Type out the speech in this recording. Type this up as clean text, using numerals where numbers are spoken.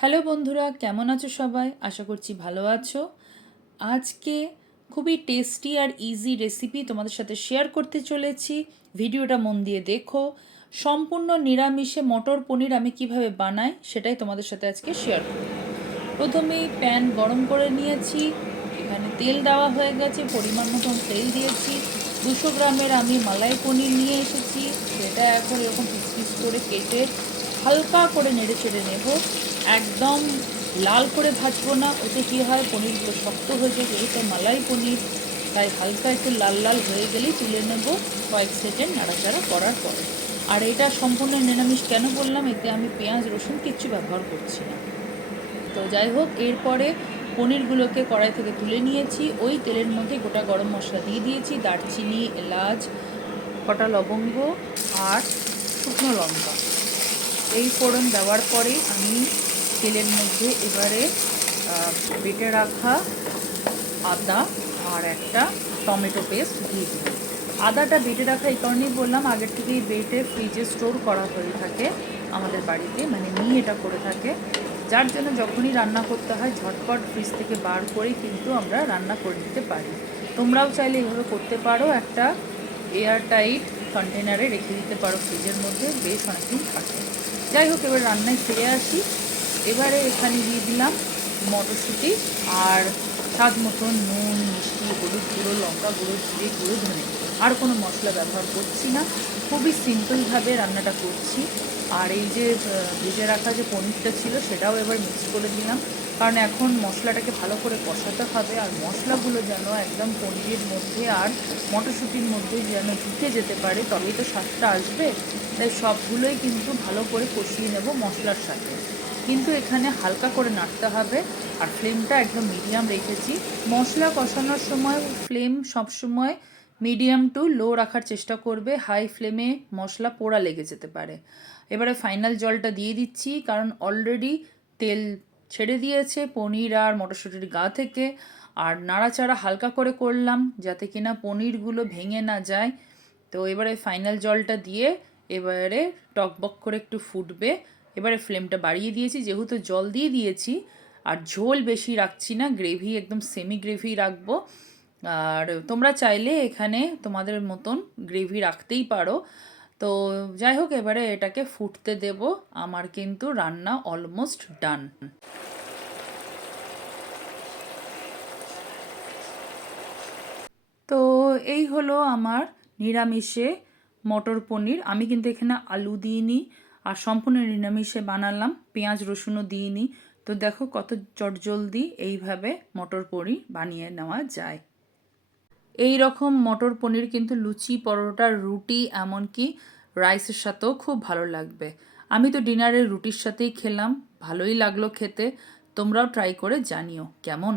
Hello বন্ধুরা, কেমন আছো সবাই? আশা করছি ভালো আছো। আজকে খুবই টেস্টি আর ইজি রেসিপি তোমাদের সাথে শেয়ার করতে চলেছি। ভিডিওটা মন দিয়ে দেখো। সম্পূর্ণ নিরামিষে মটর পনির আমি কিভাবে বানাই সেটাই তোমাদের সাথে আজকে শেয়ার করব। প্রথমেই প্যান গরম করে নিয়েছি, এখানে তেল দেওয়া হয়ে গেছে, পরিমাণ মতন তেল দিয়েছি। 200 গ্রামের আমি মালাই পনির নিয়ে এসেছি, সেটা এখন এরকম পিস পিস করে কেটে হালকা করে নেড়ে চেড়ে নেব। একদম লাল করে ভাজবো না, ওতে কী হয় পনিরগুলো শক্ত হয়ে যায়, যেহেতু মালাই পনির, তাই হালকা একটু লাল লাল হয়ে গেলেই তুলে নেব কয়েক সেকেন্ড নাড়াচাড়া করার পরে। আর এটা সম্পূর্ণ নিরামিষ কেন বললাম, এতে আমি পেঁয়াজ রসুন কিচ্ছু ব্যবহার করছি না। তো যাই হোক, এরপরে পনিরগুলোকে কড়াই থেকে তুলে নিয়েছি। ওই তেলের মধ্যে গোটা গরম মশলা দিয়ে দিয়েছি, দারচিনি, এলাচ, কটা লবঙ্গ আর শুকনো লঙ্কা। এই ফোড়ন দেওয়ার পরে আমি তেলের মধ্যে এবারে বেটে রাখা আদা আর একটা টমেটো পেস্ট দিয়ে দিই। আদাটা বেটে রাখা এই কারণেই বললাম, আগের থেকেই বেটে ফ্রিজে স্টোর করা হয়ে থাকে আমাদের বাড়িতে, মানে নিয়ে এটা করে থাকে, যার জন্য যখনই রান্না করতে হয় ঝটপট ফ্রিজ থেকে বার করে কিন্তু আমরা রান্না করে দিতে পারি। তোমরাও চাইলে এইভাবে করতে পারো, একটা এয়ার টাইট কন্টেনারে রেখে দিতে পারো ফ্রিজের মধ্যে, বেশ অনেকদিন থাকে। যাই হোক, এবার রান্নায় ফিরে আসি। এবারে এখানে দিয়ে দিলাম মটরশুঁটি আর স্বাদ মতন নুন, মিষ্টি, হলুদ গুঁড়ো, লঙ্কা গুঁড়ো, জিরে গুঁড়ো, ধনে। আর কোনো মশলা ব্যবহার করছি না, খুবই সিম্পলভাবে রান্নাটা করছি। আর এই যে ভেজে রাখা যে পনিরটা ছিল সেটাও এবার মিক্স করে দিলাম, কারণ এখন মশলাটাকে ভালো করে কষাতে হবে, আর মশলাগুলো যেন একদম পনিরের মধ্যে আর মটরশুঁটির মধ্যে যেন ঢুকে যেতে পারে, তবেই তো স্বাদটা আসবে। তাই সবগুলোই কিন্তু ভালো করে কষিয়ে নেব মশলার সাথে, কিন্তু এখানে হালকা করে নাড়তে হবে। আর ফ্লেমটা একদম মিডিয়াম রেখেছি। মশলা কষানোর সময় ফ্লেম সবসময় মিডিয়াম টু লো রাখার চেষ্টা করবে, হাই ফ্লেমে মশলা পোড়া লেগে যেতে পারে। এবারে ফাইনাল জলটা দিয়ে দিচ্ছি, কারণ অলরেডি তেল ছেড়ে দিয়েছে পনির আর মটরশুঁটির গা থেকে। আর নাড়াচাড়া হালকা করে করলাম যাতে কিনা পনিরগুলো ভেঙে না যায়। তো এবারে ফাইনাল জলটা দিয়ে এবারে টকবক করে একটু ফুটবে। এবারে ফ্লেমটা বাড়িয়ে দিয়েছি, যেহেতু জল দিয়ে দিয়েছি। আর ঝোল বেশি রাখছি না, গ্রেভি একদম সেমি গ্রেভি রাখবো। আর তোমরা চাইলে এখানে তোমাদের মতন গ্রেভি রাখতেই পারো। তো যাই হোক, এবারে এটাকে ফুটতে দেব। আমার কিন্তু রান্না অলমোস্ট ডান। তো এই হলো আমার নিরামিষে মটর পনির। আমি কিন্তু এখানে আলু দিইনি, আর সম্পূর্ণ নিরামিষে বানালাম, পেঁয়াজ রসুনও দিইনি। তো দেখো কত চটজলদি এইভাবে মটর পনির বানিয়ে নেওয়া যায়। এই রকম মটর পনির কিন্তু লুচি, পরোটা, রুটি, এমনকি রাইসের সাথেও খুব ভালো লাগবে। আমি তো ডিনারের রুটির সাথেই খেলাম, ভালোই লাগলো খেতে। তোমরাও ট্রাই করে জানিও কেমন।